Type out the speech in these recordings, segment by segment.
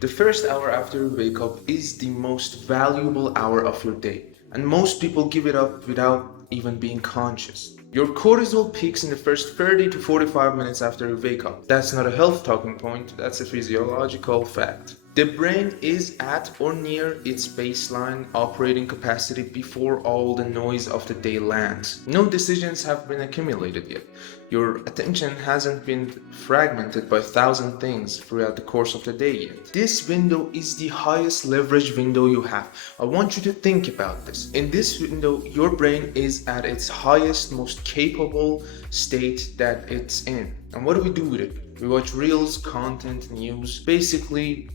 The first hour after you wake up is the most valuable hour of your day, and most people give it up without even being conscious. Your cortisol peaks in the first 30 to 45 minutes after you wake up. That's not a health talking point, that's a physiological fact. The brain is at or near its baseline operating capacity before all the noise of the day lands. No decisions have been accumulated yet. Your attention hasn't been fragmented by 1,000 things throughout the course of the day yet. This window is the highest leverage window you have. I want you to think about this. In this window, your brain is at its highest, most capable state that it's in. And what do we do with it? We watch reels, content, news, basically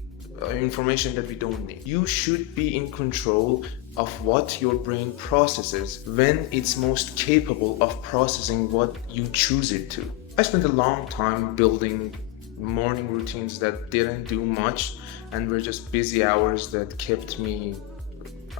information that we don't need. You should be in control of what your brain processes when it's most capable of processing what you choose it to. I spent a long time building morning routines that didn't do much and were just busy hours that kept me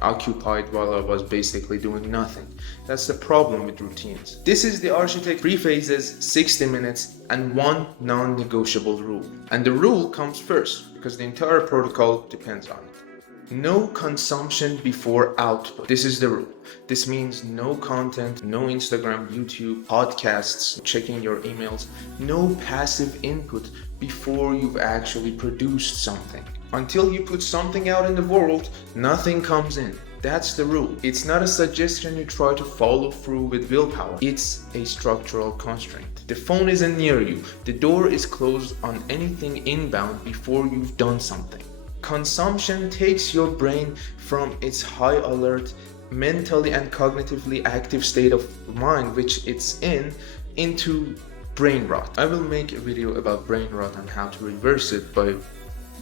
occupied while I was basically doing nothing. That's the problem with routines. This is the architect: 3 phases, 60 minutes, and one non-negotiable rule. And the rule comes first because the entire protocol depends on it. No consumption before output. This is the rule. This means no content, no Instagram, YouTube, podcasts, checking your emails, no passive input before you've actually produced something. Until you put something out in the world, nothing comes in. That's the rule. It's not a suggestion you try to follow through with willpower. It's a structural constraint. The phone isn't near you. The door is closed on anything inbound before you've done something. Consumption takes your brain from its high alert, mentally and cognitively active state of mind which it's in into brain rot. I will make a video about brain rot and how to reverse it by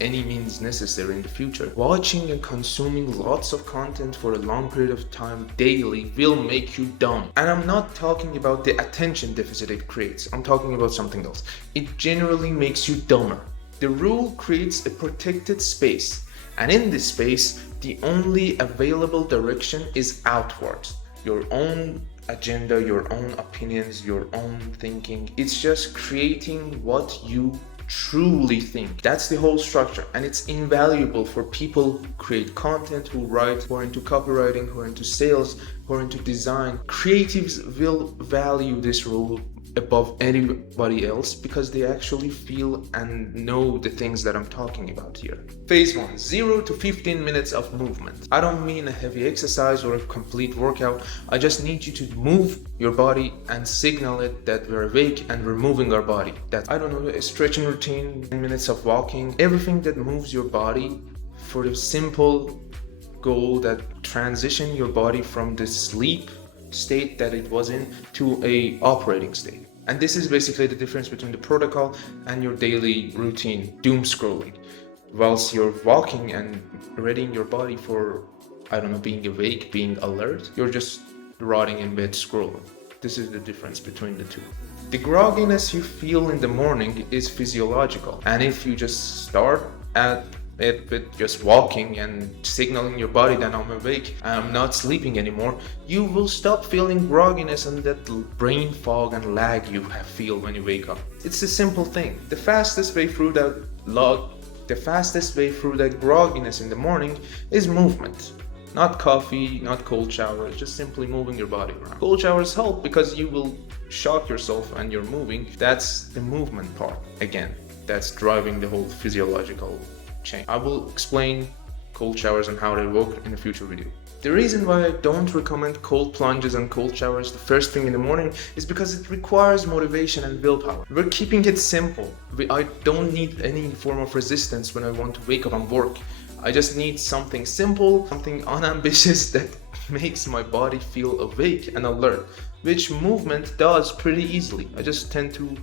any means necessary in the future. Watching and consuming lots of content for a long period of time daily will make you dumb. And I'm not talking about the attention deficit it creates. I'm talking about something else. It generally makes you dumber. The rule creates a protected space, and in this space, the only available direction is outwards. Your own agenda, your own opinions, your own thinking. It's just creating what you truly think. That's the whole structure, and it's invaluable for people who create content, who write, who are into copywriting, who are into sales, who are into design. Creatives will value this rule above anybody else because they actually feel and know the things that I'm talking about here. Phase 1, 0 to 15 minutes of movement. I don't mean a heavy exercise or a complete workout. I just need you to move your body and signal it that we're awake and we're moving our body. That, I don't know, a stretching routine, 10 minutes of walking, everything that moves your body for the simple goal that transition your body from the sleep state that it was in to a operating state. And this is basically the difference between the protocol and your daily routine, doom scrolling. Whilst you're walking and readying your body for, I don't know, being awake, being alert, you're just rotting in bed scrolling. This is the difference between the two. The grogginess you feel in the morning is physiological, and if you just start at it with just walking and signaling your body that I'm awake, I'm not sleeping anymore, you will stop feeling grogginess and that brain fog and lag you feel when you wake up. It's a simple thing. The fastest way through that grogginess in the morning is movement. Not coffee, not cold showers, just simply moving your body around. Cold showers help because you will shock yourself and you're moving. That's the movement part. Again, that's driving the whole physiological chain. I will explain cold showers and how they work in a future video. The reason why I don't recommend cold plunges and cold showers the first thing in the morning is because it requires motivation and willpower. We're keeping it simple. I don't need any form of resistance when I want to wake up and work. I just need something simple, something unambitious that makes my body feel awake and alert, which movement does pretty easily. I just tend to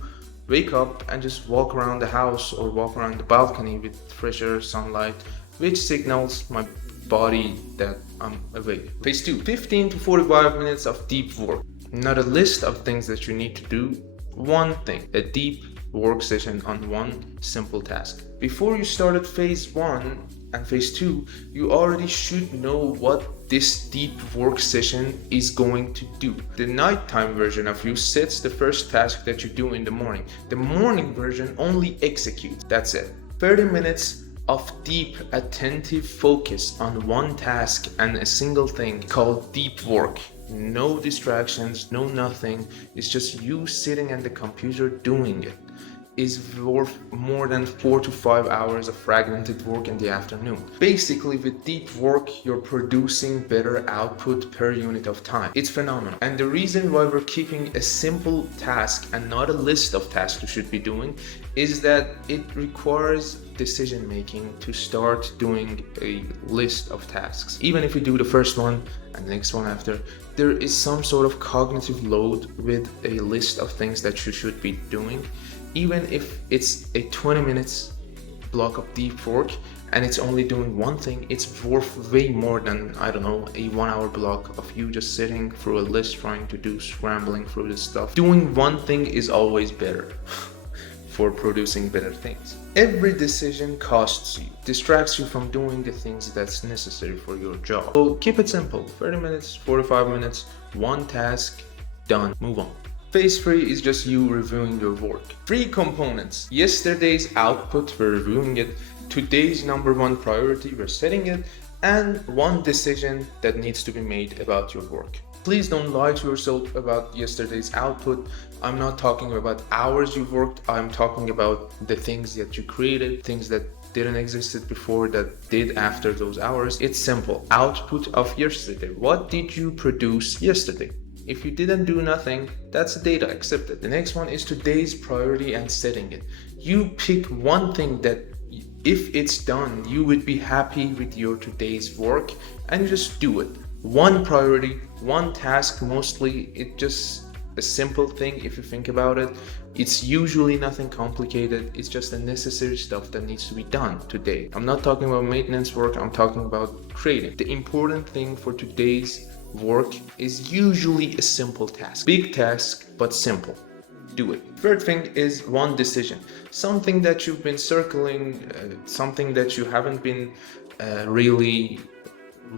wake up and just walk around the house or walk around the balcony with fresh air, sunlight, which signals my body that I'm awake. Phase 2, 15 to 45 minutes of deep work. Not a list of things that you need to do. One thing, a deep work session on one simple task. Before you started phase 1 and phase 2, you already should know what this deep work session is going to do. The nighttime version of you sets the first task that you do in the morning. The morning version only executes. That's it. 30 minutes of deep, attentive focus on one task and a single thing called deep work. No distractions, no nothing. It's just you sitting at the computer doing it. Is worth more than 4 to 5 hours of fragmented work in the afternoon. Basically, with deep work, you're producing better output per unit of time. It's phenomenal. And the reason why we're keeping a simple task and not a list of tasks you should be doing is that it requires decision making to start doing a list of tasks. Even if you do the first one and the next one after, there is some sort of cognitive load with a list of things that you should be doing. Even if it's a 20 minutes block of deep work and it's only doing one thing, it's worth way more than, I don't know, a 1 hour block of you just sitting through a list trying to do, scrambling through this stuff. Doing one thing is always better for producing better things. Every decision costs you, distracts you from doing the things that's necessary for your job. So keep it simple, 30 minutes, 45 minutes, one task, done, move on. Phase 3 is just you reviewing your work. 3 components. Yesterday's output, we're reviewing it. Today's number 1 priority, we're setting it. And one decision that needs to be made about your work. Please don't lie to yourself about yesterday's output. I'm not talking about hours you've worked. I'm talking about the things that you created, things that didn't exist before that did after those hours. It's simple. Output of yesterday. What did you produce yesterday? If you didn't do nothing, that's data, accept it. The next one is today's priority and setting it. You pick one thing that if it's done, you would be happy with your today's work and you just do it. One priority, one task, mostly it's just a simple thing if you think about it. It's usually nothing complicated. It's just the necessary stuff that needs to be done today. I'm not talking about maintenance work, I'm talking about creating. The important thing for today's work is usually a simple task. Big task, but simple. Do it. Third thing is one decision. Something that you've been circling, something that you haven't been really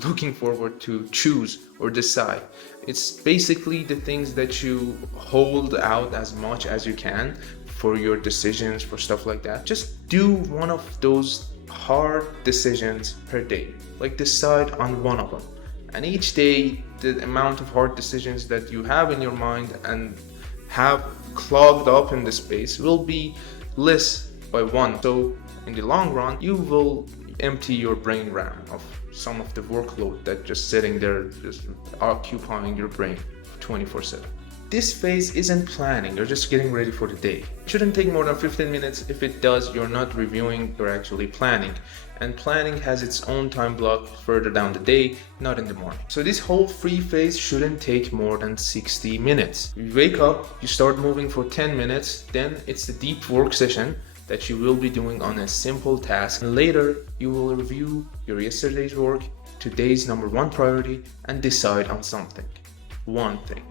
looking forward to choose or decide. It's basically the things that you hold out as much as you can for your decisions, for stuff like that. Just do one of those hard decisions per day. Like decide on one of them. And each day, the amount of hard decisions that you have in your mind and have clogged up in the space will be less by one. So in the long run, you will empty your brain RAM of some of the workload that just sitting there, just occupying your brain 24/7. This phase isn't planning, you're just getting ready for the day. It shouldn't take more than 15 minutes. If it does, you're not reviewing, you're actually planning. And planning has its own time block further down the day, not in the morning. So this whole free phase shouldn't take more than 60 minutes. You wake up, you start moving for 10 minutes, then it's the deep work session that you will be doing on a simple task. And later, you will review your yesterday's work, today's number 1 priority, and decide on something. One thing.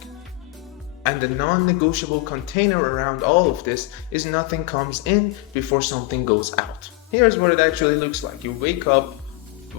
And the non-negotiable container around all of this is nothing comes in before something goes out. Here's what it actually looks like. You wake up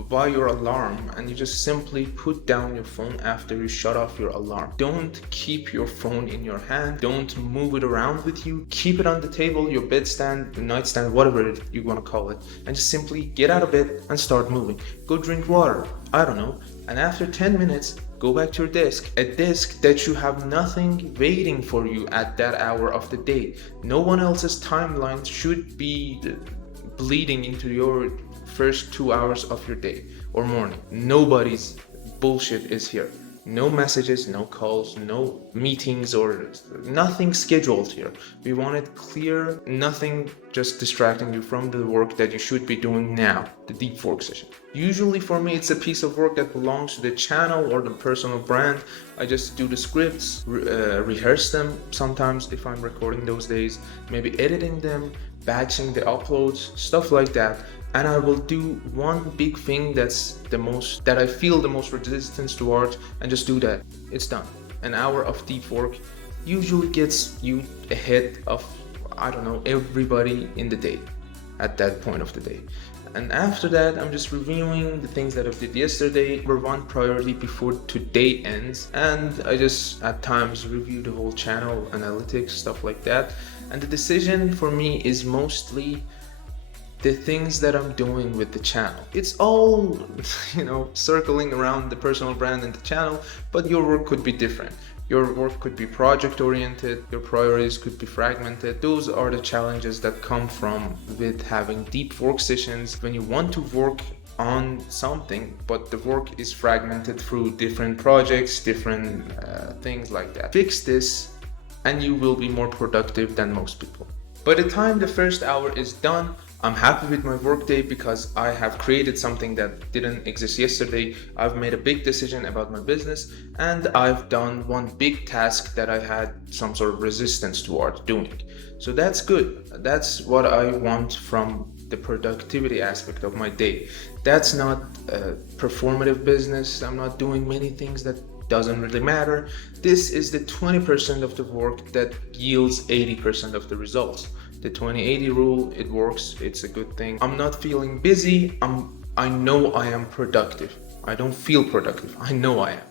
by your alarm and you just simply put down your phone after you shut off your alarm. Don't keep your phone in your hand. Don't move it around with you. Keep it on the table, your bedstand, your nightstand, whatever you want to call it. And just simply get out of bed and start moving. Go drink water. I don't know. And after 10 minutes, go back to your desk. A desk that you have nothing waiting for you at that hour of the day. No one else's timeline should be bleeding into your first 2 hours of your day or morning. Nobody's bullshit is here. No messages, no calls, no meetings or nothing scheduled here. We want it clear, nothing just distracting you from the work that you should be doing now, the deep work session. Usually for me, it's a piece of work that belongs to the channel or the personal brand. I just do the scripts, rehearse them sometimes if I'm recording those days, maybe editing them, batching the uploads, stuff like that. And I will do one big thing that I feel the most resistance towards and just do that. It's done. An hour of deep work usually gets you ahead of, I don't know, everybody in the day at that point of the day. And after that, I'm just reviewing the things that I did yesterday, number 1 priority before today ends. And I just at times review the whole channel, analytics, stuff like that. And the decision for me is mostly the things that I'm doing with the channel. It's all, circling around the personal brand and the channel, but your work could be different. Your work could be project oriented, your priorities could be fragmented. Those are the challenges that come from with having deep work sessions when you want to work on something, but the work is fragmented through different projects, different things like that. Fix this and you will be more productive than most people. By the time the first hour is done, I'm happy with my workday because I have created something that didn't exist yesterday. I've made a big decision about my business and I've done one big task that I had some sort of resistance towards doing. So that's good. That's what I want from the productivity aspect of my day. That's not a performative business. I'm not doing many things that doesn't really matter. This is the 20% of the work that yields 80% of the results. The 20-80 rule, it works, it's a good thing. I'm not feeling busy, I know I am productive. I don't feel productive, I know I am.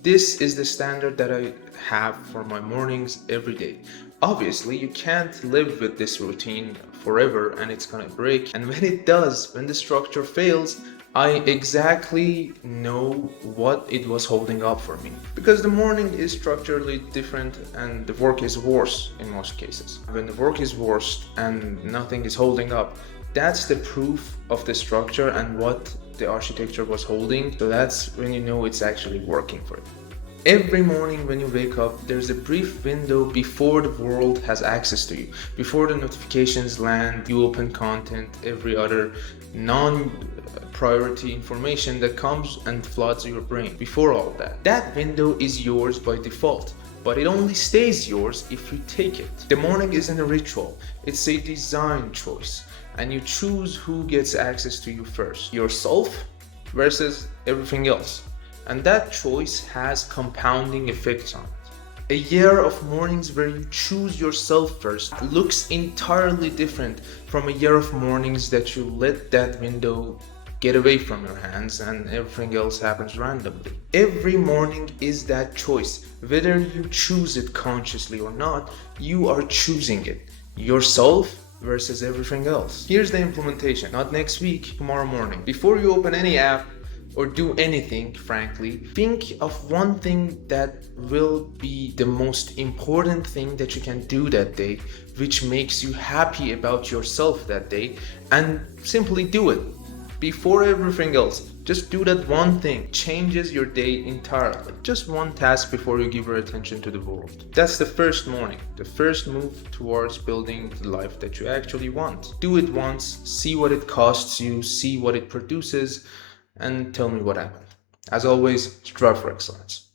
This is the standard that I have for my mornings every day. Obviously, you can't live with this routine forever and it's gonna break. And when it does, when the structure fails, I exactly know what it was holding up for me. Because the morning is structurally different and the work is worse in most cases. When the work is worse and nothing is holding up, that's the proof of the structure and what the architecture was holding. So that's when you know it's actually working for you. Every morning when you wake up, there's a brief window before the world has access to you. Before the notifications land, you open content, every other non-priority information that comes and floods your brain. Before all that, that window is yours by default, but it only stays yours if you take it. The morning isn't a ritual, it's a design choice, and you choose who gets access to you first, yourself versus everything else. And that choice has compounding effects on it. A year of mornings where you choose yourself first looks entirely different from a year of mornings that you let that window get away from your hands and everything else happens randomly. Every morning is that choice. Whether you choose it consciously or not, you are choosing it. Yourself versus everything else. Here's the implementation. Not next week, tomorrow morning. Before you open any app, or do anything, frankly, think of one thing that will be the most important thing that you can do that day, which makes you happy about yourself that day, and simply do it. Before everything else, just do that one thing. Changes your day entirely. Just one task before you give your attention to the world. That's the first morning, the first move towards building the life that you actually want. Do it once, see what it costs you, see what it produces, and tell me what happened. As always, strive for excellence.